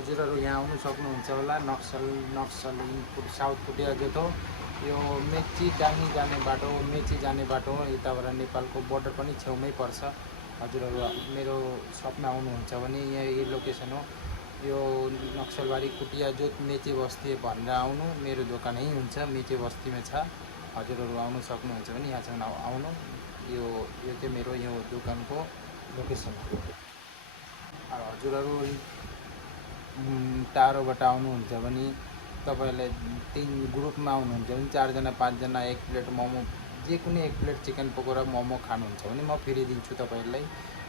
हजुरहरू यहाँ आउनु सक्नुहुन्छ होला। नक्सल साउथपट्टि अझै त यो मेची डाङ्गी जाने बाटो, मेची जाने बाटो यताबाट नेपालको बोर्डर पनि छेउमै पर्छ। हजुरहरू मेरो सपमा आउनुहुन्छ भने यहाँ यही लोकेसन हो, यो नक्सलबारी कुटिया जोत मेची बस्ती भनेर आउनु। मेरो दोकान यहीँ हुन्छ, मेची बस्तीमा छ। हजुरहरू आउनु सक्नुहुन्छ भने यहाँसम्म आउनु। यो चाहिँ मेरो यो दोकानको लोकेसन हो। हजुरहरू टाढोबाट आउनुहुन्छ भने तपाईँलाई 3 ग्रुपमा आउनुहुन्छ भने 4 जना 5 जना 1 प्लेट मोमो, जे कुनै 1 प्लेट चिकन पकोडा मोमो खानुहुन्छ भने म फ्री दिन्छु तपाईँलाई,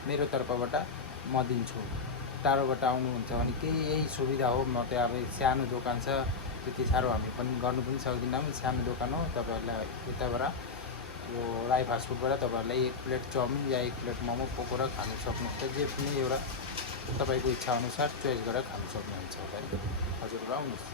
मेरो तर्फबाट म दिन्छु। टाढोबाट आउनुहुन्छ भने केही यही सुविधा हो। म त अब सानो दोकान छ, त्यति साह्रो हामी पनि गर्नु पनि सक्दैनौँ। सानो दोकान हो। तपाईँहरूलाई यताबाट यो राई फास्ट फुडबाट तपाईँहरूलाई 1 प्लेट चाउमिन या 1 प्लेट मोमो पकोडा खानु सक्नुहुन्छ। जे पनि एउटा तपाईँको इच्छा अनुसार चोइस गरेर खानु सक्नुहुन्छ होला। हजुरहरू आउनुहोस्।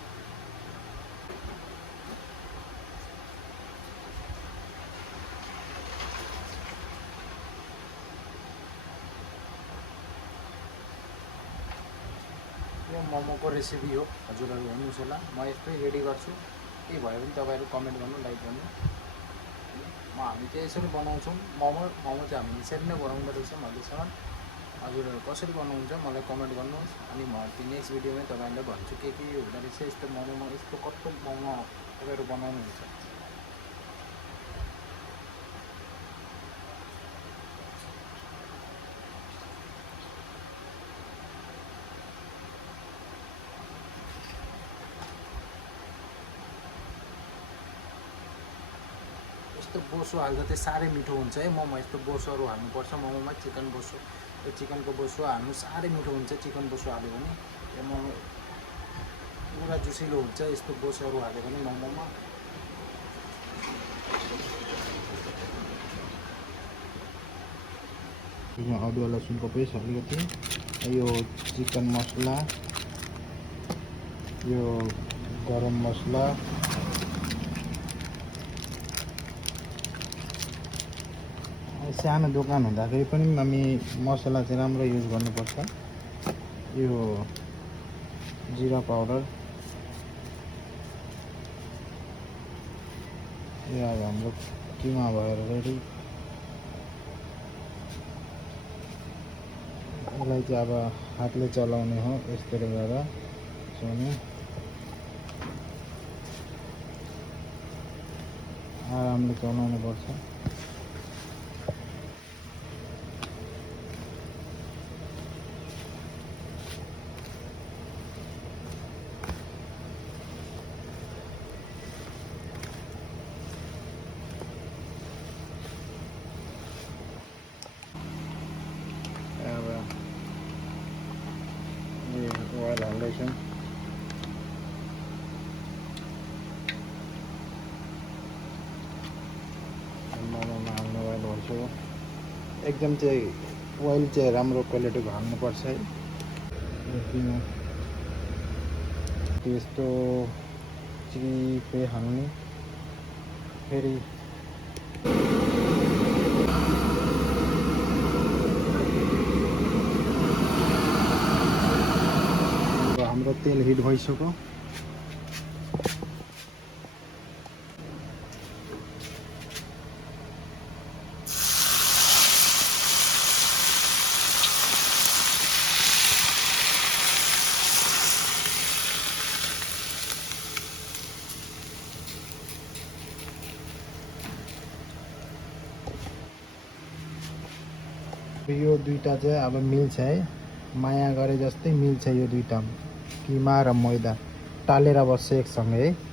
यो मोमोको रेसिपी हो। हजुरहरू हेर्नुहोस् होला। म यस्तै रेडी गर्छु। के भयो भने तपाईँहरू कमेन्ट गर्नु, लाइक गर्नु। हामी चाहिँ यसरी बनाउँछौँ मोमो चाहिँ हामी यसरी नै बनाउँदो रहेछौँ अहिलेसम्म। हजुरहरू कसरी बनाउनुहुन्छ मलाई कमेन्ट गर्नुहोस्। अनि म नेक्स्ट भिडियोमै तपाईँहरूलाई भन्छु के हुँदो रहेछ। यस्तो मोमोमा यस्तो कस्तो मोमो तपाईँहरू बनाउनुहुन्छ। यस्तो बोसो हाल्दा चाहिँ साह्रै मिठो हुन्छ है मोमो। यस्तो बोसोहरू हाल्नुपर्छ मोमोमा। चिकन बोसो, यो चिकनको बोसो हाल्नु साह्रै मिठो हुन्छ। चिकन बोसो हाल्यो भने यो मोमो पुरा जुसिलो हुन्छ। यस्तो बोसोहरू हाल्यो भने मोमोमा। अदुवा लसुनको पेस्ट अलिकति, यो चिकन मसला, यो गरम मसला, सानो दोकान हुँदाखेरि पनि हामी मसला चाहिँ राम्रो युज गर्नुपर्छ। यो जिरा पाउडर, यो अब हाम्रो किमा भएर रेडी। यसलाई चाहिँ अब हातले चलाउने हो, यस्तोले गरेर चलाउने, आरामले चलाउनु पर्छ। ओइल हाल्दैछौँ। मोमोमा हाल्ने ओइल हाल्छु। एकदम चाहिँ ओइल चाहिँ राम्रो क्वालिटीको हाल्नुपर्छ है। त्यस्तो चिपे हाल्ने। फेरि हाम्रो तेल हिट भइसक्यो। यो दुईटा चाहिँ अब मिल्छ है, माया गरे जस्तै मिल्छ यो दुईटा, किमा र मैदा टालेर बस्छ एकसँगै है।